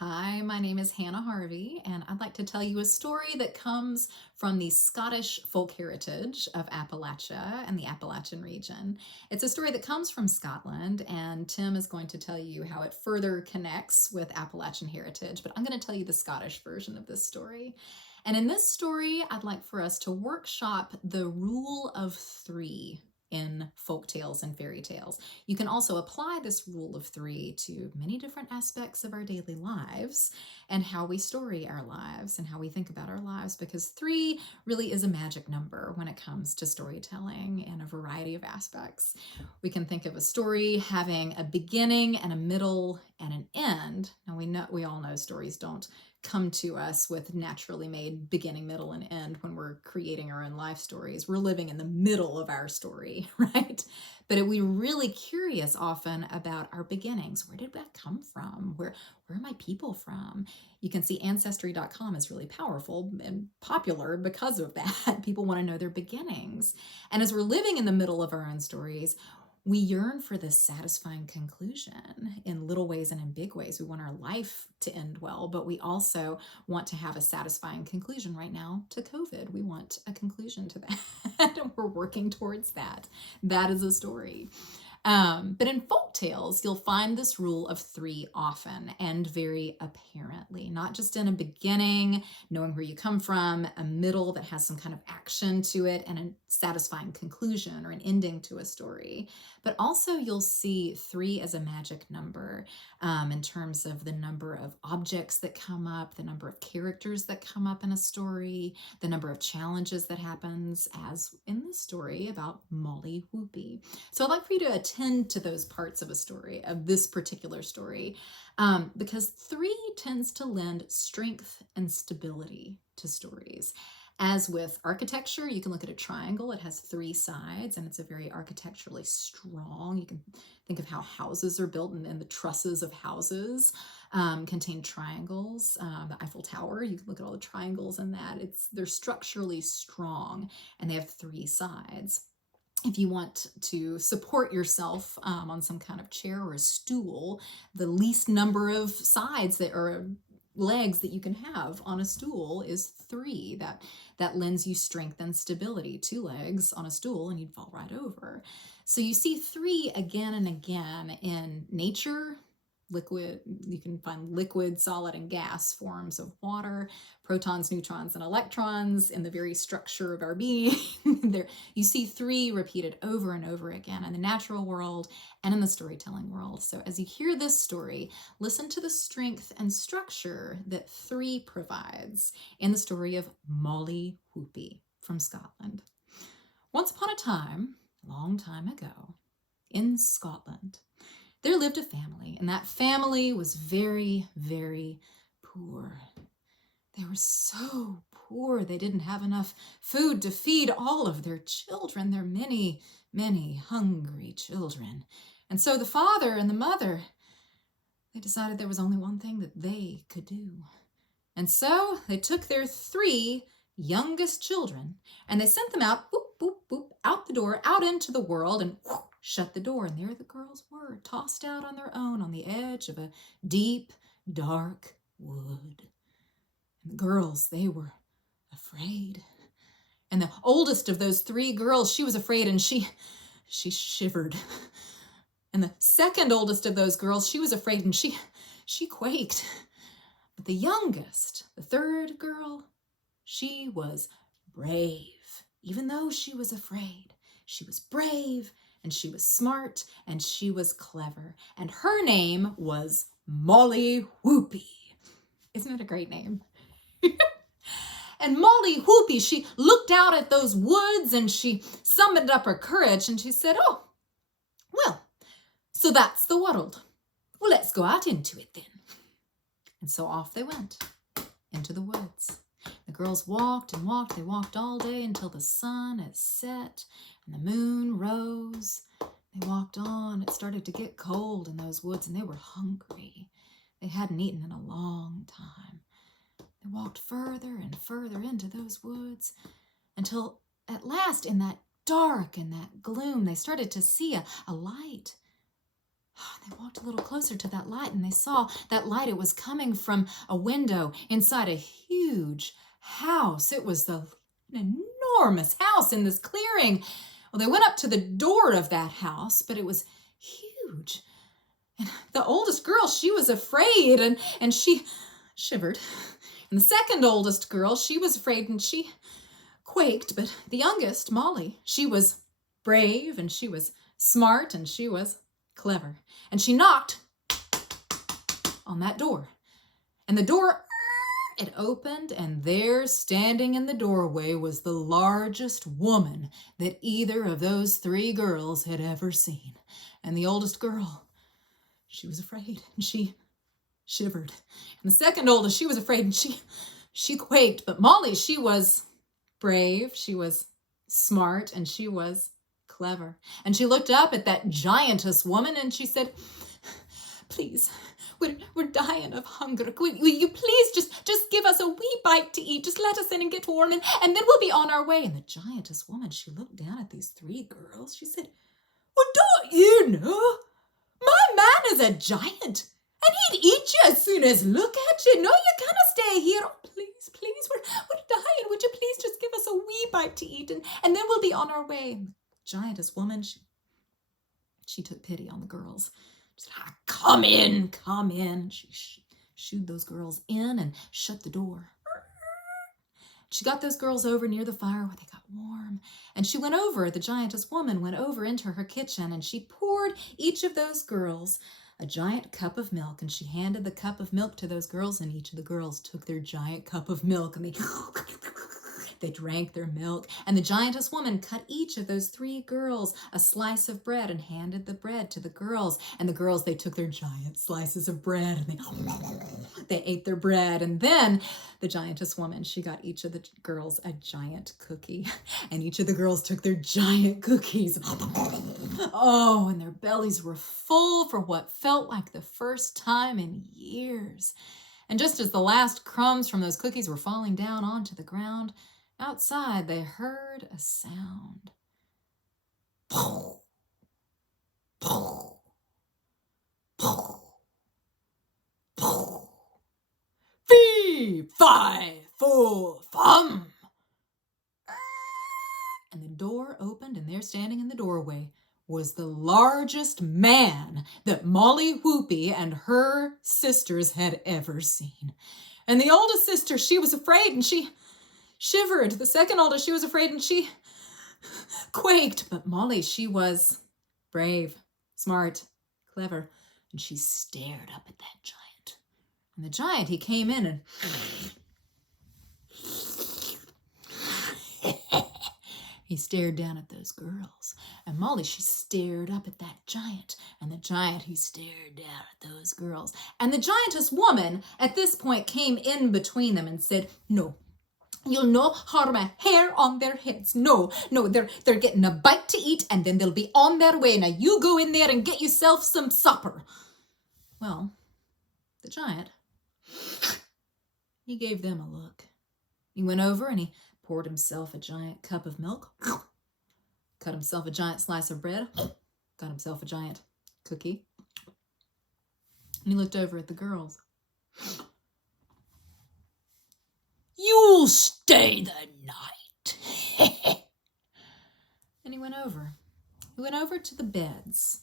Hi, my name is Hannah Harvey, and I'd like to tell you a story that comes from the Scottish folk heritage of Appalachia and the Appalachian region. It's a story that comes from Scotland, and Tim is going to tell you how it further connects with Appalachian heritage, but I'm going to tell you the Scottish version of this story. And in this story, I'd like for us to workshop the rule of three in folk tales and fairy tales. You can also apply this rule of three to many different aspects of our daily lives and how we story our lives and how we think about our lives, because three really is a magic number when it comes to storytelling in a variety of aspects. We can think of a story having a beginning and a middle and an end. Now we all know stories don't come to us with naturally made beginning, middle, and end when we're creating our own life stories. We're living in the middle of our story, right? But we're really curious often about our beginnings. Where did that come from? Where are my people from? You can see Ancestry.com is really powerful and popular because of that. People want to know their beginnings. And as we're living in the middle of our own stories, we yearn for this satisfying conclusion in little ways and in big ways. We want our life to end well, but we also want to have a satisfying conclusion right now to COVID. We want a conclusion to that, and we're working towards that. That is a story. But in folk tales, you'll find this rule of three often and very apparently, not just in a beginning, knowing where you come from, a middle that has some kind of action to it, and a satisfying conclusion or an ending to a story. But also you'll see three as a magic number in terms of the number of objects that come up, the number of characters that come up in a story, the number of challenges that happens, as in this story about Mollie Whuppie. So I'd like for you to attend to those parts of a story, of this particular story, because three tends to lend strength and stability to stories. As with architecture, you can look at a triangle. It has three sides, and it's a very architecturally strong. You can think of how houses are built, and the trusses of houses contain triangles. The Eiffel Tower, you can look at all the triangles in that. They're structurally strong, and they have three sides. If you want to support yourself on some kind of chair or a stool, the least number of sides that are legs that you can have on a stool is three. That lends you strength and stability. Two legs on a stool and you'd fall right over. So you see three again and again in nature. Liquid, you can find liquid, solid, and gas forms of water, protons, neutrons, and electrons in the very structure of our being. There, you see three repeated over and over again in the natural world and in the storytelling world. So as you hear this story, listen to the strength and structure that three provides in the story of Mollie Whuppie from Scotland. Once upon a time, a long time ago, in Scotland, there lived a family, and that family was very, very poor. They were so poor, they didn't have enough food to feed all of their children, their many, many hungry children. And so the father and the mother, they decided there was only one thing that they could do. And so they took their three youngest children, and they sent them out, boop, boop, boop, out the door, out into the world, and whoosh, shut the door. And there the girls were, tossed out on their own on the edge of a deep, dark wood. And the girls, they were afraid. And the oldest of those three girls, she was afraid, and she shivered. And the second oldest of those girls, she was afraid, and she quaked. But the youngest, the third girl, she was brave. Even though she was afraid, she was brave, and she was smart, and she was clever. And her name was Mollie Whuppie. Isn't it a great name? And Mollie Whuppie, she looked out at those woods, and she summoned up her courage, and she said, "Oh, well, so that's the world. Well, let's go out into it then." And so off they went into the woods. The girls walked and walked. They walked all day until the sun had set and the moon rose. They walked on. It started to get cold in those woods, and they were hungry. They hadn't eaten in a long time. They walked further and further into those woods until at last, in that dark and that gloom, they started to see a light. They walked a little closer to that light, and they saw that light. It was coming from a window inside a huge house. It was an enormous house in this clearing. Well, they went up to the door of that house, but it was huge. And the oldest girl, she was afraid, and she shivered. And the second oldest girl, she was afraid, and she quaked. But the youngest, Mollie, she was brave, and she was smart, and she was clever. And she knocked on that door. And the door, it opened, and there, standing in the doorway, was the largest woman that either of those three girls had ever seen. And the oldest girl, she was afraid, and she shivered. And the second oldest, she was afraid, and she quaked. But Mollie, she was brave, she was smart, and she was clever. And she looked up at that giantess woman, and she said, "Please, we're dying of hunger. Will you please just give us a wee bite to eat? Just let us in and get warm, and then we'll be on our way." And the giantess woman, she looked down at these three girls. She said, "Well, don't you know? My man is a giant, and he'd eat you as soon as look at you. No, you cannot stay here. Oh, please, we're dying. Would you please just give us a wee bite to eat, and then we'll be on our way." And the giantess woman, she took pity on the girls. She said, come in. She shooed those girls in and shut the door. She got those girls over near the fire where they got warm. And she went over, the giantess woman went over into her kitchen, and she poured each of those girls a giant cup of milk. And she handed the cup of milk to those girls, and each of the girls took their giant cup of milk, and they drank their milk. And the giantess woman cut each of those three girls a slice of bread and handed the bread to the girls. And the girls, they took their giant slices of bread, and they ate their bread. And then the giantess woman, she got each of the girls a giant cookie. And each of the girls took their giant cookies. Oh, and their bellies were full for what felt like the first time in years. And just as the last crumbs from those cookies were falling down onto the ground, outside they heard a sound. Fee, fi, fo, fum. And the door opened, and there, standing in the doorway, was the largest man that Mollie Whuppie and her sisters had ever seen. And the oldest sister, she was afraid, and she shivered. The second oldest, she was afraid, and she quaked. But Mollie, she was brave, smart, clever, and she stared up at that giant. And the giant, he came in, and he stared down at those girls. And Mollie, she stared up at that giant. And the giant, he stared down at those girls. And the giantess woman, at this point, came in between them and said, "No, you'll no harm a hair on their heads. No, they're getting a bite to eat, and then they'll be on their way. Now you go in there and get yourself some supper." Well, the giant, he gave them a look. He went over and he poured himself a giant cup of milk, cut himself a giant slice of bread, got himself a giant cookie, and he looked over at the girls. "You'll stay the night." And he went over. He went over to the beds,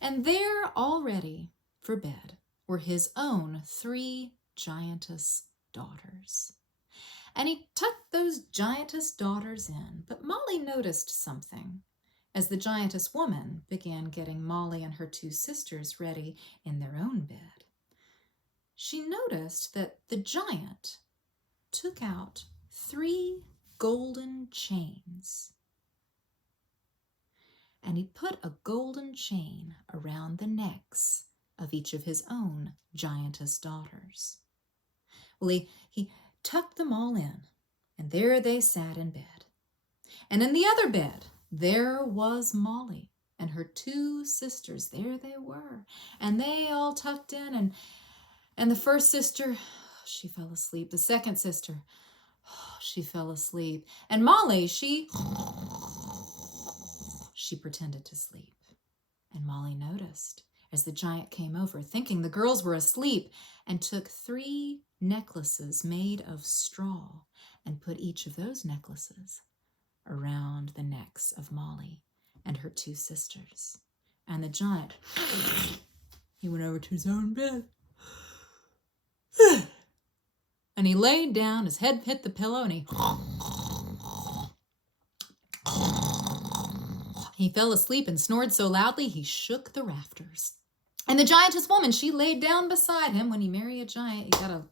and there, all ready for bed, were his own three giantess daughters. And he tucked those giantess daughters in. But Mollie noticed something as the giantess woman began getting Mollie and her two sisters ready in their own bed. She noticed that the giant took out 3 golden chains. And he put a golden chain around the necks of each of his own giantess daughters. Well, he tucked them all in, and there they sat in bed. And in the other bed, there was Mollie and her 2 sisters. There they were, and they all tucked in, and the first sister, she fell asleep. The second sister, she fell asleep. And Mollie, she pretended to sleep. And Mollie noticed. as the giant came over, thinking the girls were asleep, and took 3 necklaces made of straw and put each of those necklaces around the necks of Mollie and her 2 sisters. And the giant, he went over to his own bed. And he laid down, his head hit the pillow, and he fell asleep and snored so loudly he shook the rafters. And the giantess woman, she laid down beside him. When you marry a giant, you gotta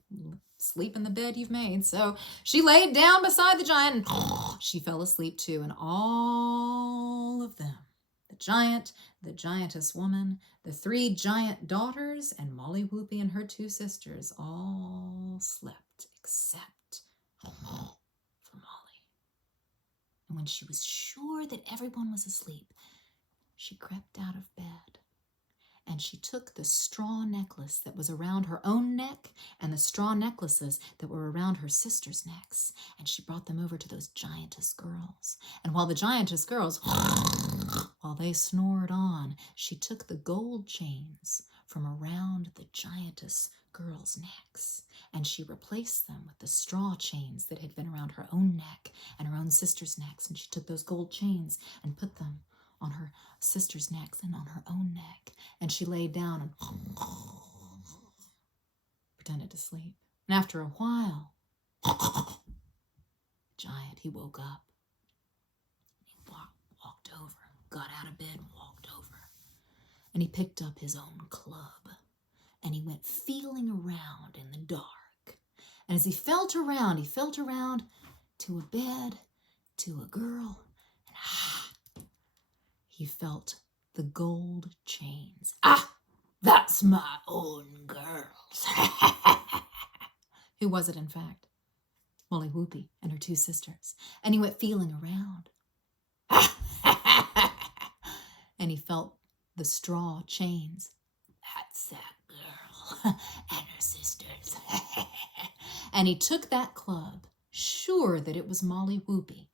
sleep in the bed you've made. So she laid down beside the giant, and she fell asleep too. And all of them, the giant, the giantess woman, the 3 giant daughters, and Mollie Whuppie and her 2 sisters all slept except for Mollie. And when she was sure that everyone was asleep, she crept out of bed. And she took the straw necklace that was around her own neck and the straw necklaces that were around her sisters' necks, and she brought them over to those giantess girls. And while the giantess girls, while they snored on, she took the gold chains from around the giantess girls' necks, and she replaced them with the straw chains that had been around her own neck and her own sisters' necks. And she took those gold chains and put them on her sister's necks and on her own neck. And she laid down and pretended to sleep. And after a while, the giant, he woke up. And he walked over, got out of bed and walked over. And he picked up his own club. And he went feeling around in the dark. And as he felt around to a bed, to a girl, and he felt the gold chains. That's my own girls. Who was it, in fact? Mollie Whuppie and her 2 sisters. And he went feeling around. And he felt the straw chains. That's that girl and her sisters. And he took that club, sure that it was Mollie Whuppie,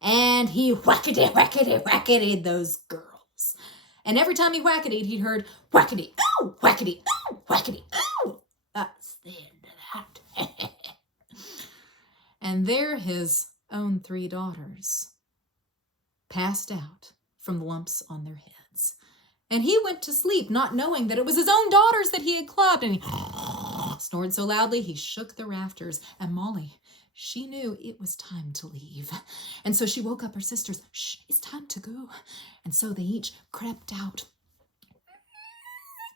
and he whackety those girls. And every time he whackety, he heard whackety, oh, whackety, oh, whackety, oh. That's the end of that. And there his own 3 daughters passed out from the lumps on their heads. And he went to sleep, not knowing that it was his own daughters that he had clubbed. And he snored so loudly, he shook the rafters. And Mollie, she knew it was time to leave. And so she woke up her sisters. Shh, it's time to go. And so they each crept out.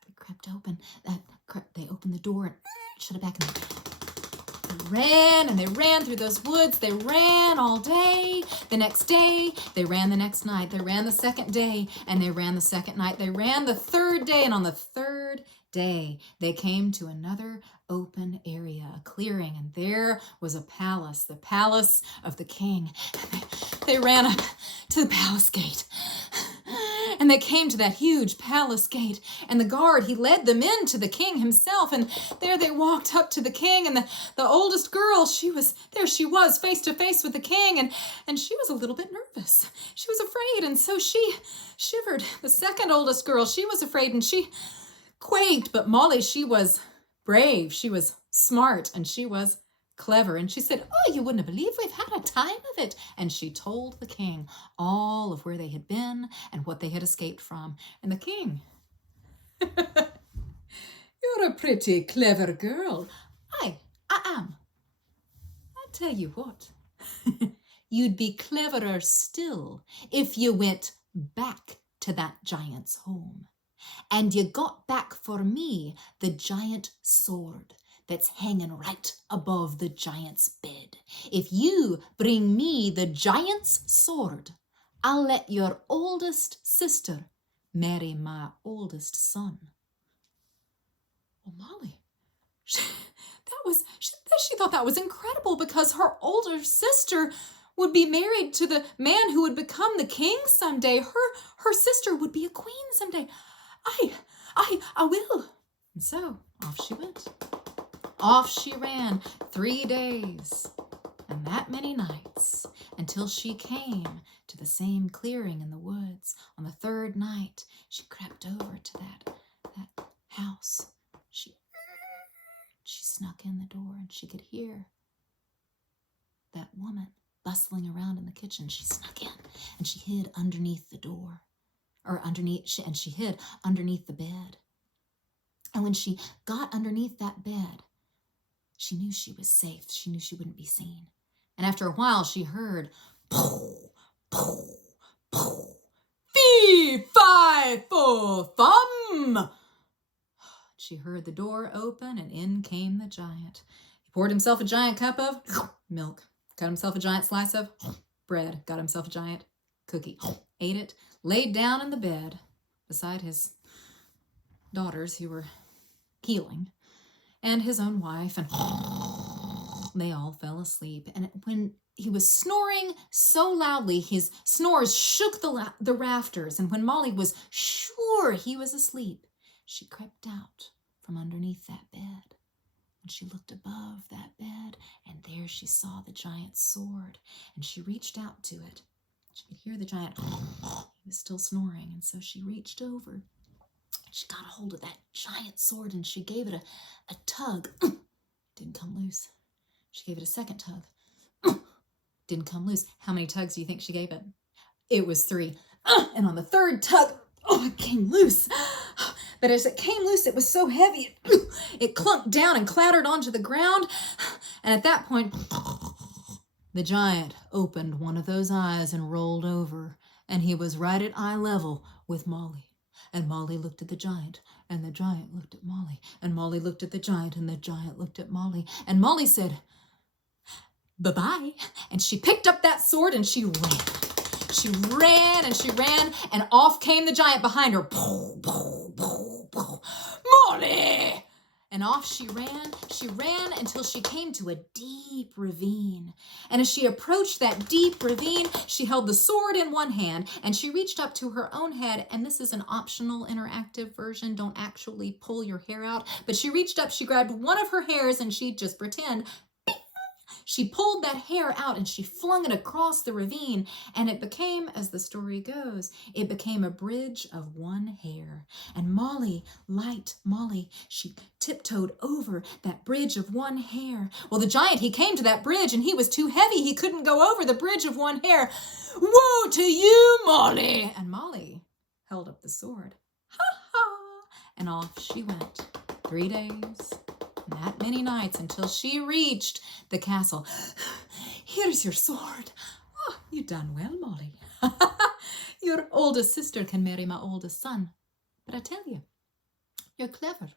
They crept open. They opened the door and shut it back. And they ran through those woods. They ran all day. The next day, they ran the next night. They ran the second day, and they ran the second night. They ran the third day, and on the third day, they came to another open area, a clearing, and there was a palace, the palace of the king. They ran up to the palace gate, and they came to that huge palace gate, and the guard, he led them in to the king himself, and there they walked up to the king, and the oldest girl, she was face to face with the king, and she was a little bit nervous. She was afraid, and so she shivered. The second oldest girl, she was afraid, and she quaked, but Mollie, she was brave, she was smart, and she was clever. And she said, "Oh, you wouldn't believe we've had a time of it." And she told the king all of where they had been and what they had escaped from. And the king, "You're a pretty clever girl." I am. I tell you what, you'd be cleverer still if you went back to that giant's home. And you got back for me the giant sword that's hanging right above the giant's bed. If you bring me the giant's sword, I'll let your oldest sister marry my oldest son. Well, Mollie, she thought that was incredible, because her older sister would be married to the man who would become the king someday. Her sister would be a queen someday. I will. And so off she went. Off she ran 3 days and that many nights, until she came to the same clearing in the woods. On the third night, she crept over to that that house. She snuck in the door, and she could hear that woman bustling around in the kitchen. She snuck in, and she hid underneath the door, and she hid underneath the bed. And when she got underneath that bed, she knew she was safe. She knew she wouldn't be seen. And after a while, she heard, "Pooh, pooh, pooh, fee, fi, fo, fum." She heard the door open, and in came the giant. He poured himself a giant cup of milk, cut himself a giant slice of bread, got himself a giant cookie, ate it, laid down in the bed beside his daughters who were healing, and his own wife, and they all fell asleep. And when he was snoring so loudly, his snores shook the rafters, and when Mollie was sure he was asleep, she crept out from underneath that bed, and she looked above that bed, and there she saw the giant's sword, and she reached out to it. She could hear the giant, he was still snoring, and so she reached over, and she got a hold of that giant sword, and she gave it a tug. It didn't come loose. She gave it a second tug. Didn't come loose. How many tugs do you think she gave it? It was 3. And on the third tug, it came loose. But as it came loose, it was so heavy, it clunked down and clattered onto the ground. And at that point, the giant opened one of those eyes and rolled over, and he was right at eye level with Mollie. And Mollie looked at the giant, and the giant looked at Mollie, and Mollie looked at the giant, and the giant looked at Mollie. And Mollie said, "Bye-bye." And she picked up that sword, and she ran. She ran, and she ran, and off came the giant behind her. Pooh, pooh, pooh, pooh. "Mollie!" And off she ran until she came to a deep ravine. And as she approached that deep ravine, she held the sword in one hand, and she reached up to her own head. And this is an optional interactive version. Don't actually pull your hair out. But she reached up, she grabbed one of her hairs, and she'd just pretend. She pulled that hair out, and she flung it across the ravine, and it became, as the story goes, it became a bridge of one hair. And Mollie, she tiptoed over that bridge of one hair. Well, the giant, he came to that bridge, and he was too heavy. He couldn't go over the bridge of one hair. "Woe to you, Mollie!" And Mollie held up the sword. Ha ha! And off she went. 3 days. That many nights until she reached the castle. "Here's your sword." "Oh, you done well, Mollie." "Your oldest sister can marry my oldest son. But I tell you, you're clever.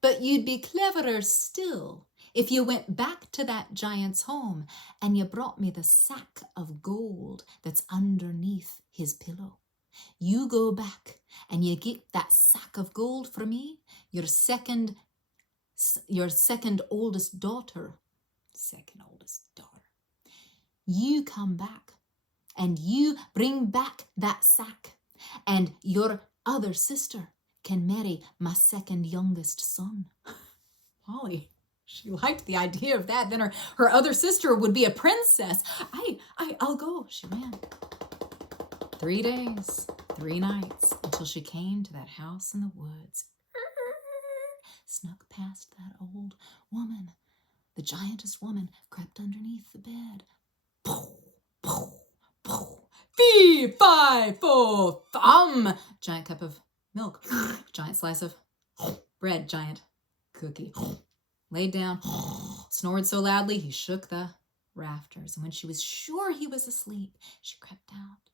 But you'd be cleverer still if you went back to that giant's home and you brought me the sack of gold that's underneath his pillow. You go back and you get that sack of gold for me, your second oldest daughter. You come back and you bring back that sack, and your other sister can marry my second youngest son." Mollie, she liked the idea of that. Then her other sister would be a princess. I'll go. She ran. 3 days, 3 nights, until she came to that house in the woods. Snuck past that old woman. The giantess woman crept underneath the bed. Pooh, pooh, pooh. Fee, fi, fo, thum. Giant cup of milk. Giant slice of bread. Giant cookie. Laid down. Snored so loudly he shook the rafters. And when she was sure he was asleep, she crept out.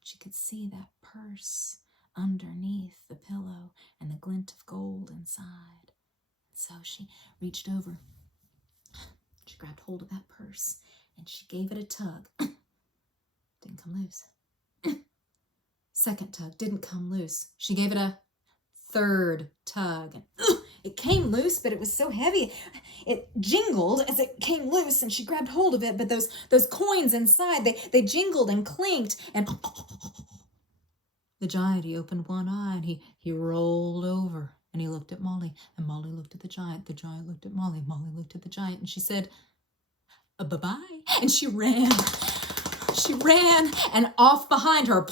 She could see that purse underneath the pillow and the glint of gold inside. So she reached over. She grabbed hold of that purse and she gave it a tug. Didn't come loose. Second tug, didn't come loose. She gave it a third tug, and it came loose, but it was so heavy it jingled as it came loose, and she grabbed hold of it, but those coins inside, they jingled and clinked, and the giant, he opened one eye, and he rolled over, and he looked at Mollie, and Mollie looked at the giant looked at Mollie looked at the giant, and she said, "Bye-bye," and she ran, and off behind her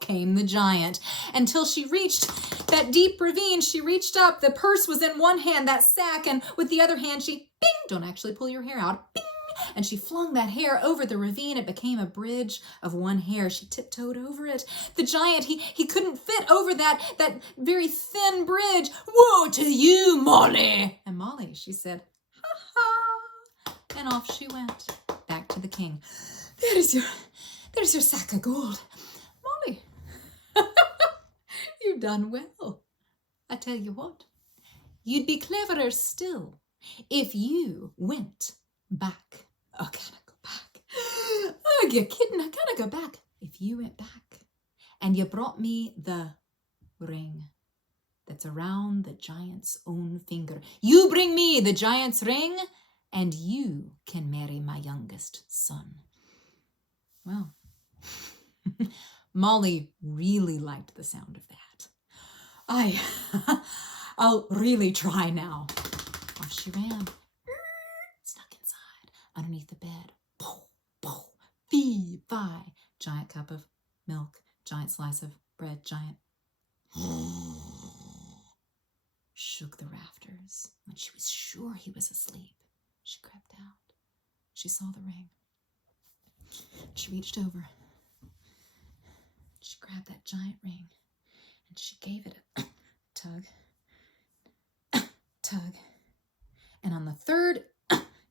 came the giant, until she reached that deep ravine. She reached up. The purse was in one hand, that sack, and with the other hand she, bing, don't actually pull your hair out, bing, and she flung that hair over the ravine. It became a bridge of one hair. She tiptoed over it. The giant, he couldn't fit over that very thin bridge. Woe to you, Mollie! And Mollie, she said, ha ha, and off she went, back to the king. There's your sack of gold. Mollie, you've done well. I tell you what, you'd be cleverer still if you went back. Oh, can I go back? Oh, you're kidding. I gotta go back. If you went back and you brought me the ring that's around the giant's own finger, you bring me the giant's ring and you can marry my youngest son. Well, Mollie really liked the sound of that. I'll really try now. Off she ran. Snuck inside, underneath the bed. Pooh, pooh, fee, fi. Giant cup of milk, giant slice of bread, giant. Shook the rafters. When she was sure he was asleep, she crept out. She saw the ring. She reached over. She grabbed that giant ring and she gave it a tug, tug. And on the third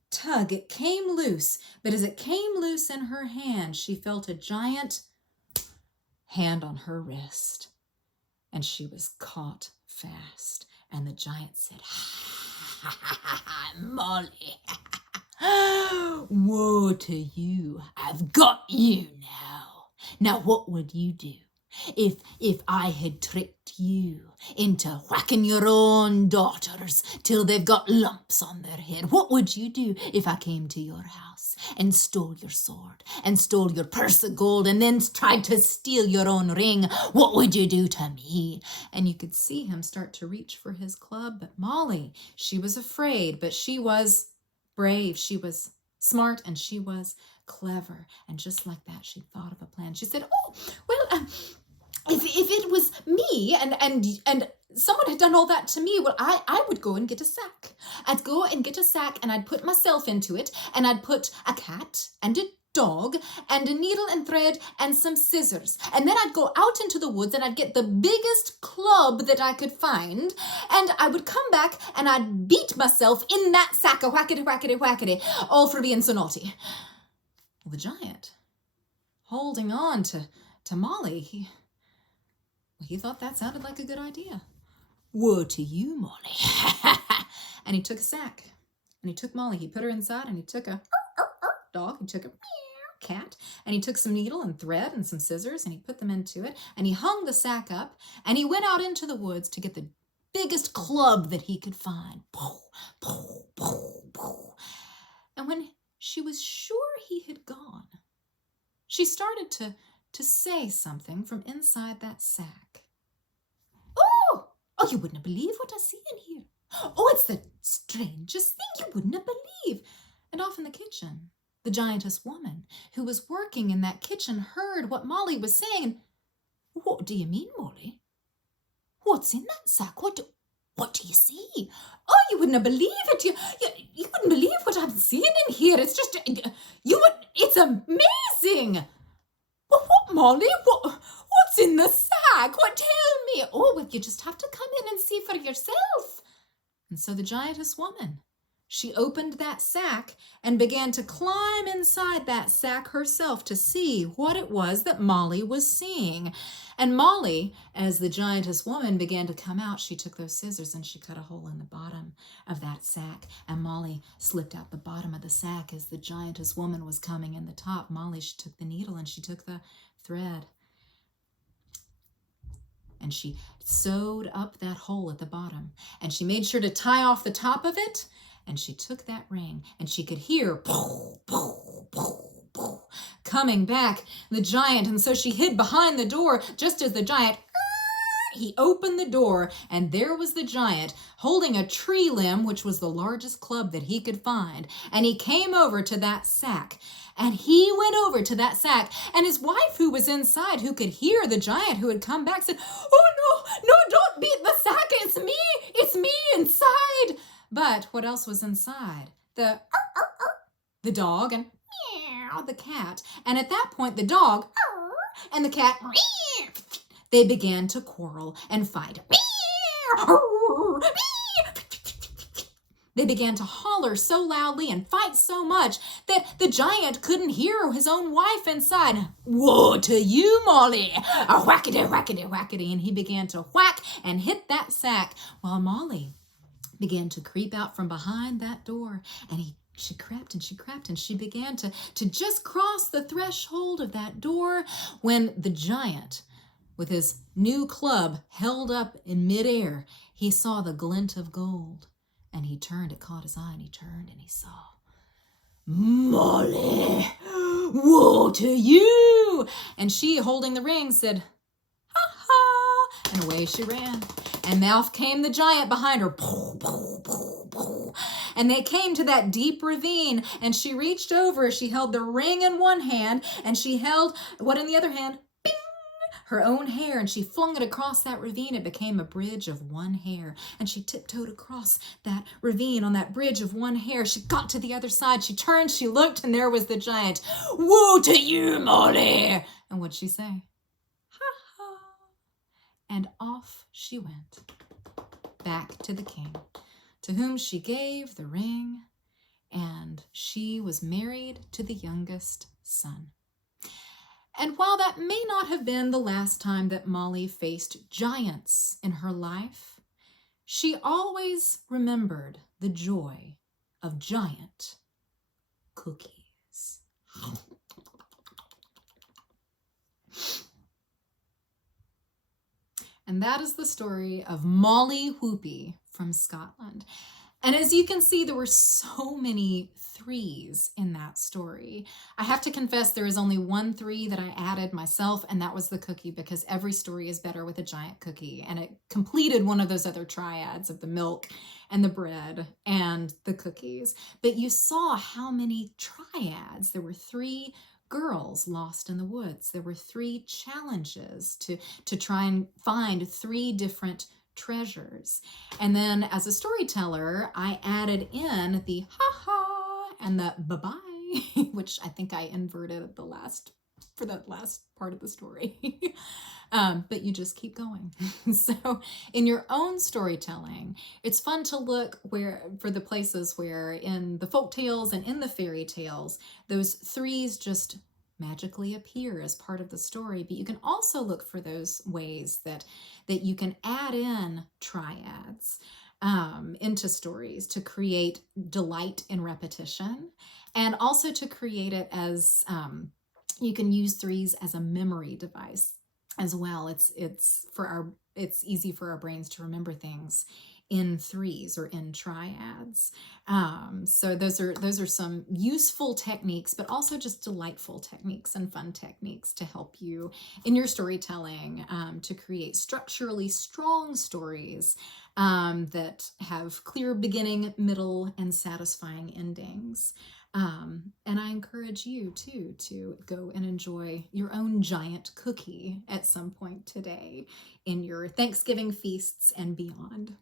tug, it came loose. But as it came loose in her hand, she felt a giant hand on her wrist. And she was caught fast. And the giant said, ha, ha, ha, ha, Mollie. Woe to you. I've got you now. Now what would you do if I had tricked you into whacking your own daughters till they've got lumps on their head? What would you do if I came to your house and stole your sword and stole your purse of gold and then tried to steal your own ring? What would you do to me? And you could see him start to reach for his club. But Mollie, she was afraid, but she was brave. She was smart and she was clever. And just like that, she thought of a plan. She said, oh, well, if it was me and someone had done all that to me, well, I would go and get a sack. I'd go and get a sack and I'd put myself into it and I'd put a cat and a dog and a needle and thread and some scissors. And then I'd go out into the woods and I'd get the biggest club that I could find and I would come back and I'd beat myself in that sack of whackety, whackety, whackety, all for being so naughty. Well, the giant, holding on to Mollie, he thought that sounded like a good idea. Woe to you, Mollie. And he took a sack and he took Mollie. He put her inside and he took a dog. He took a cat and he took some needle and thread and some scissors and he put them into it and he hung the sack up and he went out into the woods to get the biggest club that he could find. Pooh, pooh, pooh, pooh. And when she was sure he had gone, she started to say something from inside that sack. Oh, you wouldn't believe what I see in here. Oh, it's the strangest thing you wouldn't believe. And off in the kitchen, the giantess woman who was working in that kitchen heard what Mollie was saying. What do you mean, Mollie? What's in that sack? What do you see? Oh, you wouldn't believe it. You wouldn't believe what I'm seeing in here. It's just, it's amazing. What, Mollie? What's in the sack? What, tell me? Oh, well, you just have to come in and see for yourself. And so the giantess woman, she opened that sack and began to climb inside that sack herself to see what it was that Mollie was seeing. And Mollie, as the giantess woman began to come out, she took those scissors and she cut a hole in the bottom of that sack. And Mollie slipped out the bottom of the sack as the giantess woman was coming in the top. Mollie, she took the needle and she took the thread. And she sewed up that hole at the bottom. And she made sure to tie off the top of it. And she took that ring and she could hear pooh, pooh, pooh, pooh, coming back the giant. And so she hid behind the door just as the giant, he opened the door, and there was the giant holding a tree limb, which was the largest club that he could find. And he came over to that sack. And he went over to that sack, and his wife, who was inside, who could hear the giant who had come back, said, "Oh, no, don't beat the sack. It's me inside." But what else was inside? The dog and meow, the cat. And at that point, the dog and the cat, they began to quarrel and fight. They began to holler so loudly and fight so much that the giant couldn't hear his own wife inside. "Woe to you, Mollie! Whackity, whackity, whackity." And he began to whack and hit that sack while Mollie began to creep out from behind that door. And she crept and she crept and she began to just cross the threshold of that door when the giant, with his new club held up in midair, he saw the glint of gold. And he turned, it caught his eye, and he turned and he saw, "Mollie, woe to you!" And she, holding the ring, said, "Ha ha!" And away she ran. And off came the giant behind her. And they came to that deep ravine, and she reached over. She held the ring in one hand, and she held, what in the other hand? Bing! Her own hair, and she flung it across that ravine. It became a bridge of one hair, and she tiptoed across that ravine on that bridge of one hair. She got to the other side. She turned, she looked, and there was the giant. "Woe to you, Mollie!" And what'd she say? "Ha ha!" And off she went, back to the king, to whom she gave the ring, and she was married to the youngest son. And while that may not have been the last time that Mollie faced giants in her life, she always remembered the joy of giant cookies. And that is the story of Mollie Whuppie from Scotland. And as you can see, there were so many threes in that story. I have to confess there is only one three that I added myself, and that was the cookie, because every story is better with a giant cookie. And it completed one of those other triads of the milk and the bread and the cookies. But you saw how many triads. There were three girls lost in the woods. There were three challenges to try and find three different treasures. And then as a storyteller, I added in the ha-ha and the bye-bye, which I think I inverted for the last part of the story. But you just keep going. So in your own storytelling, it's fun to look for the places where in the folk tales and in the fairy tales, those threes just magically appear as part of the story. But you can also look for those ways that you can add in triads into stories to create delight in repetition, and also to create it as you can use threes as a memory device as well. It's easy for our brains to remember things in threes or in triads. So those are some useful techniques, but also just delightful techniques and fun techniques to help you in your storytelling to create structurally strong stories that have clear beginning, middle, and satisfying endings. And I encourage you too to go and enjoy your own giant cookie at some point today in your Thanksgiving feasts and beyond.